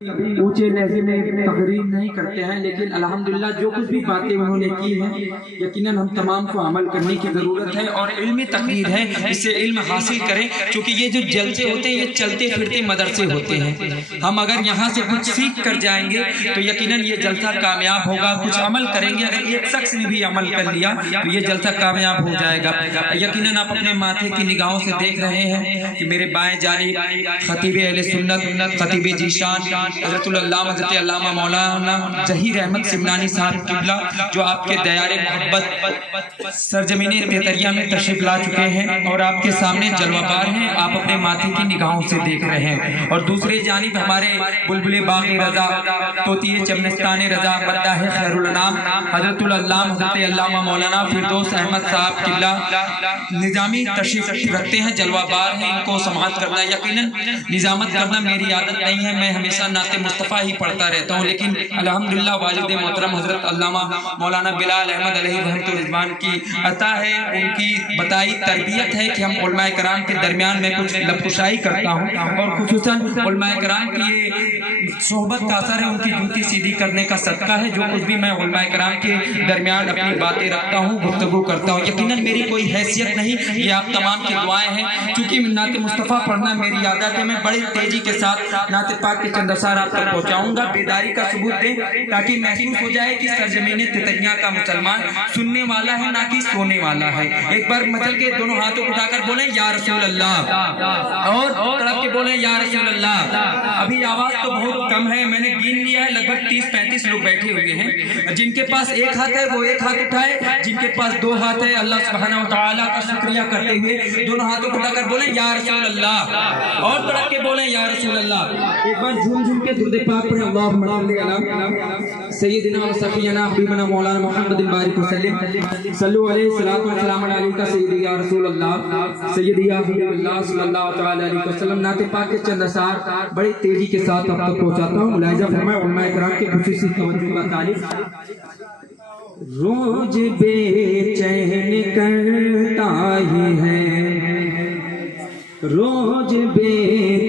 اونچے لہجے میں تقریر نہیں کرتے ہیں، لیکن الحمدللہ جو کچھ بھی باتیں انہوں نے کی ہیں یقیناً ہم تمام کو عمل کرنے کی ضرورت ہے، اور علمی تقریر ہے، اس سے علم حاصل کریں، چونکہ یہ جو جلسے ہوتے ہیں یہ چلتے پھرتے مدرسے ہوتے ہیں۔ ہم اگر یہاں سے کچھ سیکھ کر جائیں گے تو یقیناً یہ جلسہ کامیاب ہوگا، کچھ عمل کریں گے، اگر ایک شخص نے بھی عمل کر لیا تو یہ جلسہ کامیاب ہو جائے گا۔ یقیناً آپ اپنے ماتھے کی نگاہوں سے دیکھ رہے ہیں کہ میرے بائیں جانب خطیب اہل سنت خطیب ذیشان حضرت العلامہ حضرت علامہ مولانا ظہیر احمد سمنانی صاحب قبلہ جو آپ کے دیار محبت سرزمین تیتریہ میں تشریف لا چکے ہیں اور آپ کے سامنے جلوہ بار ہیں، آپ اپنے ماتھے کی نگاہوں سے دیکھ رہے ہیں۔ اور دوسری جانب ہمارے بلبل باغ رضا طوطی چمنستان رضا مداح خیر الانام حضرت العلامہ حضرت علامہ مولانا فردوس احمد صاحب قبلہ نظامی تشریف رکھتے ہیں، جلوہ بار ہیں، ان کو سماعت کرنا یقیناً نظامت کرنا میری عادت نہیں ہے، میں ہمیشہ نعت مصطفیٰ ہی پڑھتا رہتا ہوں، لیکن الحمدللہ والد محترم حضرت علامہ مولانا بلال احمد علیہ رحمت رضوان کی عطا ہے، ان کی بتائی تربیت ہے کہ ہم علماء کرام کے درمیان میں کچھ لفظشائی کرتا ہوں، اور خصوصاً علماء کرام کی صحبت کا اثر ہے، ان کی جوتی سیدھی کرنے کا صدقہ ہے، جو کچھ بھی میں علماء کرام کے درمیان اپنی باتیں رکھتا ہوں، گفتگو کرتا ہوں، یقیناً میری کوئی حیثیت نہیں، یہ آپ تمام کی دعائیں ہیں، چونکہ نعت مصطفیٰ پڑھنا میری عادت ہے، میں بڑی تیزی کے ساتھ نعت پاک کے چند اثار آپ تک پہنچاؤں گا، بیداری کا ثبوت دیں تاکہ محسوس ہو جائے کہ سرزمین تیتریہ کا مسلمان سننے والا ہے نہ کہ سونے والا ہے۔ ایک بار مچل کے دونوں ہاتھوں اٹھا کر بولیں یا رسول اللہ، اور تڑپ کے بولیں یا رسول اللہ۔ ابھی آواز تو بہت کم ہے، میں نے گن لیا ہے، لگ بھگ 30-35 لوگ بیٹھے ہوئے ہیں، جن کے پاس ایک ہاتھ ہے وہ ایک ہاتھ اٹھائے، جن کے پاس 2 ہاتھ ہے اللہ سبحانہ وتعالی کا شکریہ کرتے ہوئے دونوں ہاتھوں اٹھا کر بولیں یا رسول اللہ، اور تڑپ کے بولیں یا رسول اللہ۔ ایک بار جھوم جھوم کے درود پاک پڑھیں، اللہم صلی علی سیدنا و سفینا حبیبنا مولانا محمد بارک وسلم، صلو علیہ الصلوۃ والسلام علیکہ سیدی یا رسول اللہ سیدی یا حبیب اللہ صلی اللہ تعالی علیہ وسلم۔ نعت پاک کے چند اثار بڑی تیزی کے ساتھ آپ تک پہنچاتا ہوں، ملاحظہ فرمائیں علماء کرام کے خصوصی توجہ کا طالب۔ روز بے چین کرتا ہی ہے، روز بے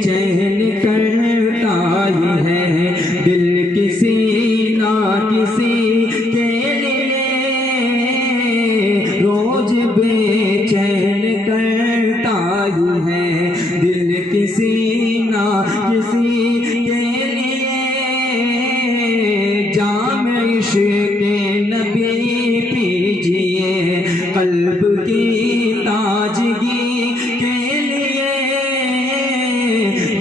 چین کرتا ہی ہے، دل کسی نہ کسی کے لیے، روز بے چین کرتا ہی ہے، دل کسی نہ کسی کے لیے، جام عشق نبی پیجئے قلب کی تازگی کے لیے،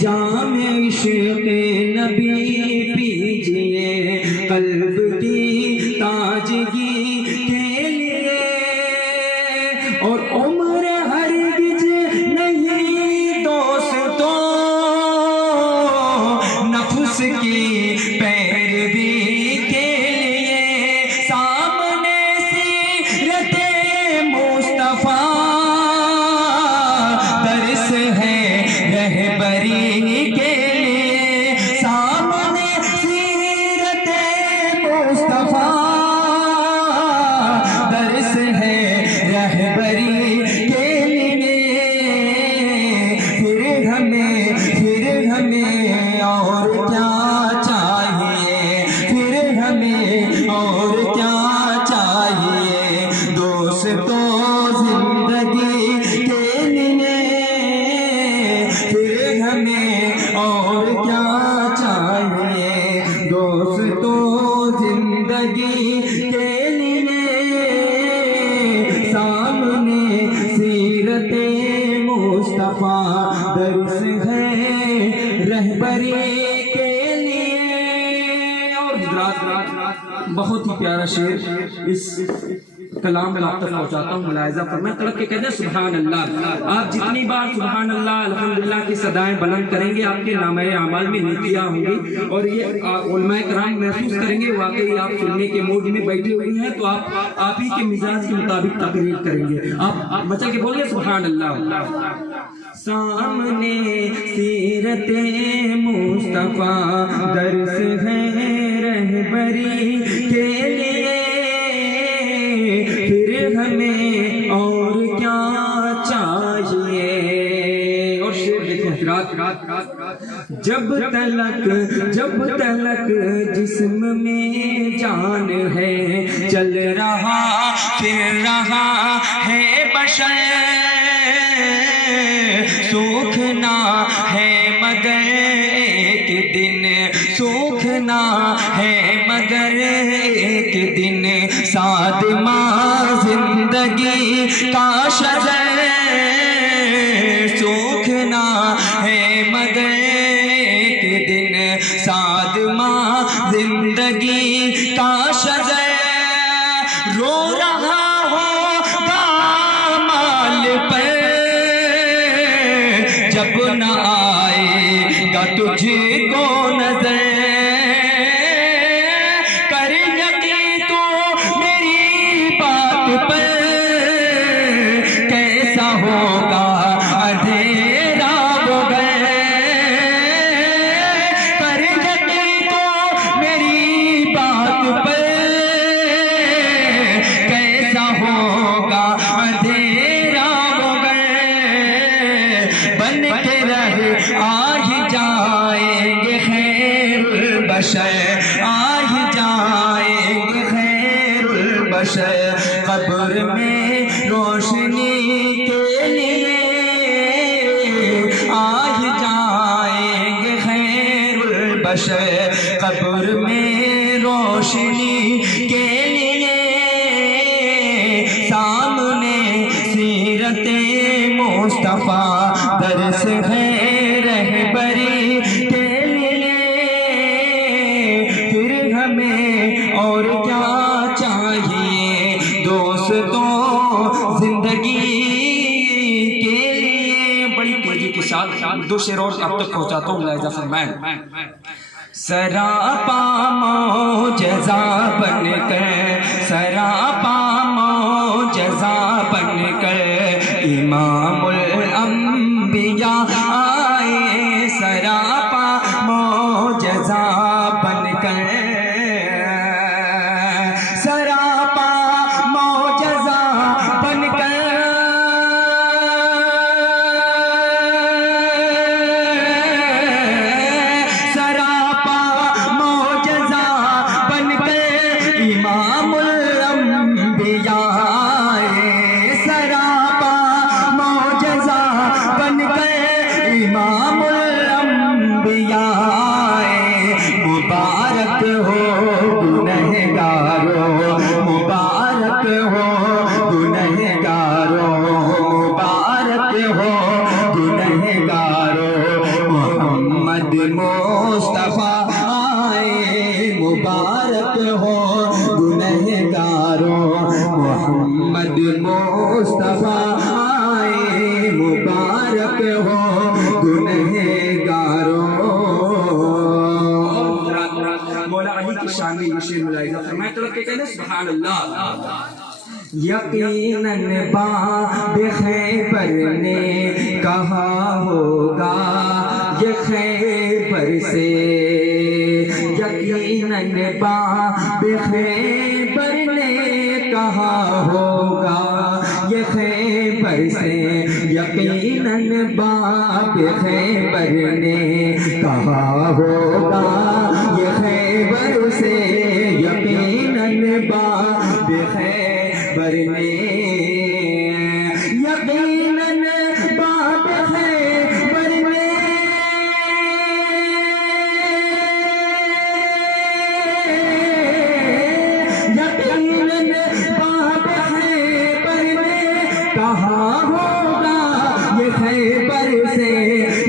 جام عشق نبی پیجئے قلب کی تازگی کے لیے، اور عمر ہرگز نہیں دوستوں نفس کی پیروی کے لیے، سامنے سیرت مصطفیٰ درس ہے رہبری کے لیے، سامنے سیرت مصطفیٰ درس ہے رہبری کے لیے، پھر ہمیں اور کیا چاہیے، پھر ہمیں اور کیا چاہیے، دوستوں زندگی کے لیے، پھر ہمیں اور کیا چاہیے، دوستوں زندگی کے لیے، سامنے سیرت مصطفیٰ درس ہے رہبری کے لیے۔ اور حضرات بہت ہی پیارا شعر اس کلام میں آپ تک پہنچاتا ہوں، ملاحظہ فرمائیں، تڑپ کے کہتے ہیں سبحان اللہ۔ آپ جتنی بار سبحان اللہ الحمدللہ کی صدائیں بلند کریں گے آپ کے نامہ اعمال میں نیکیاں ہوں گی، اور یہ علماء کرام محسوس کریں گے واقعی آپ سننے کے موڈ میں بیٹھے ہوئے ہیں، تو آپ ہی کے مزاج کے مطابق تقریر کریں گے، آپ بچہ کے بولیں سبحان اللہ۔ سامنے سیرت مصطفیٰ درس ہے رہبری کے لیے، پھر ہمیں اور کیا چاہیے، اور شعر دیکھیں حضرات، جب تلک جسم میں جان ہے، چل رہا پھر رہا ہے بشر، سوکھنا ہے مگر ایک دن، سوکھنا ہے مگر ایک دن، صادمہ زندگی کا شجر، سوکھنا ہے مگر ایک دن، صادمہ زندگی کا شجر، رو رہا ہوگا مال پر جب نہ آئے گا تجھ کو نظر، کر یقین تو میری بات پر، کیسا ہوگا اندھیرا وہ گھر، کر یقین تو میری بات پر، کیسا ہوگا اندھیرا وہ گھر، بن کے رہ آ ہی جائیں گے خیر البشر، آ ہی جائیں گے خیر البشر، قبر میں روشنی کے لیے آ ہی جائیں گے خیر البشر، قبر میں روشنی کے لیے، سامنے سیرت مصطفیٰ درس ہے رہبری کے لیے، پھر ہمیں اور کیا چاہیے دوستوں زندگی کے لیے۔ بڑی تیزی کے ساتھ دو شعر اور اب تک پہنچاتا ہوں، ملاحظہ فرمائیں۔ سراپا معجزہ بن کر، سراپا معجزہ بن کر امام الانبیاء آئے، سراپا معجزہ بن کر، سراپا معجزہ بن کر، سراپا معجزہ بن کر امام الانبیاء آئے، سراپا معجزہ بن کر امام الانبیاء آئے، مبارک ہو گنہگاروں، مبارک ہو گنہگاروں، مبارک ہو گنہگاروں، محمد مصطفیٰ آئے، مبارک ہو گنہگاروں، محمد مصطفیٰ آئے، مبارک ہو گنہگاروں۔ مولا علی کی شان میں یہ شعر ملاحظہ فرمائیں، تو کہتے ہیں سبحان اللہ۔ یقیناً باب خیبر نے کہا ہوگا یہ خیبر سے، یقیناً باب خیبر نے کہا ہوگا یہ خیبر سے، یقیناً باب خیبر نے کہا ہوگا یہ خیبر سے، یقیناً باب خیبر نے، یقیناً باب خیبر نے، یقیناً باب خیبر نے کہا ہوگا یہ خیبر سے،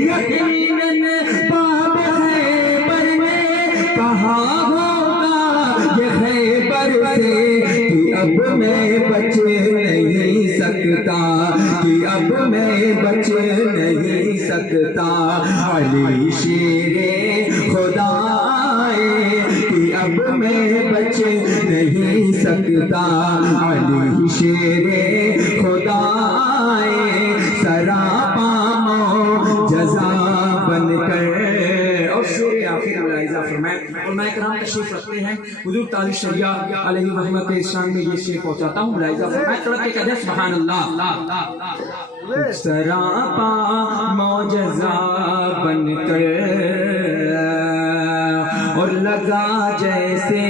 یقیناً باب خیبر نے کہا ہوگا یہ خیبر سے، کہ اب میں بچ نہیں سکتا، کہ اب میں بچ نہیں سکتا، علی شیر خدا آئے، کہ اب میں بچ نہیں سکتا، علی شیر خدا آئے، سراپا معجزہ بن کر۔ اور شعر آخر ملاحظہ فرمائیں، علماء کرام تشریف رکھتے ہیں، حضور تعالی شریعہ علیہ رحمت اسلام میں یہ شعر پہنچاتا ہوں، ملاحظہ فرمائیں، ترقی کہتے ہیں سبحان اللہ۔ سراپا معجزہ بن کر اور لگا جیسے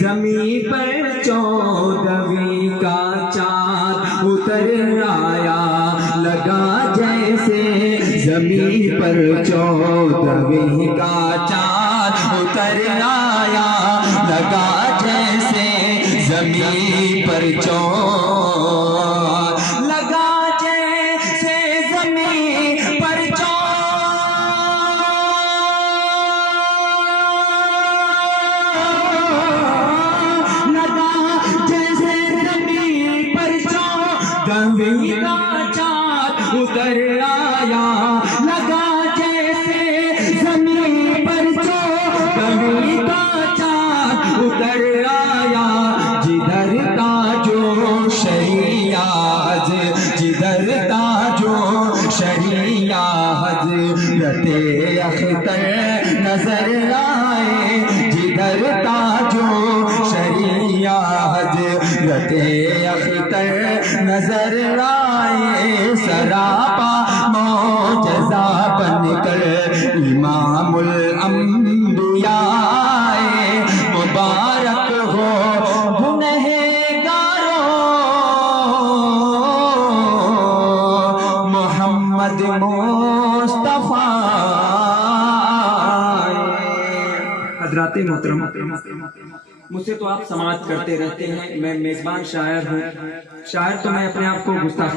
زمین پر 14ویں کا چاند اتر آیا، لگا جیسے زمین پر 14ویں کا چاند اتر آیا، لگا جیسے زمین پر لگا جیسے زمین پر کا چاند اتر آیا، لگا جیسے زمین پر 14ویں کا چاند اتر آیا، جدھر تاجو شریعت حضرت اختر نظر آئے، جدھر تاجو شریعت حضرت اختر نظر آئے، سراپا معجزہ بن کر امام الانبیاء مبارک ہو گنہگاروں، محمد مصطفیٰ۔ حضرات محترم، مجھ سے تو آپ سماعت کرتے رہتے ہیں، میں میزبان شاعر ہوں، شاعر تو میں اپنے آپ کو گستاخ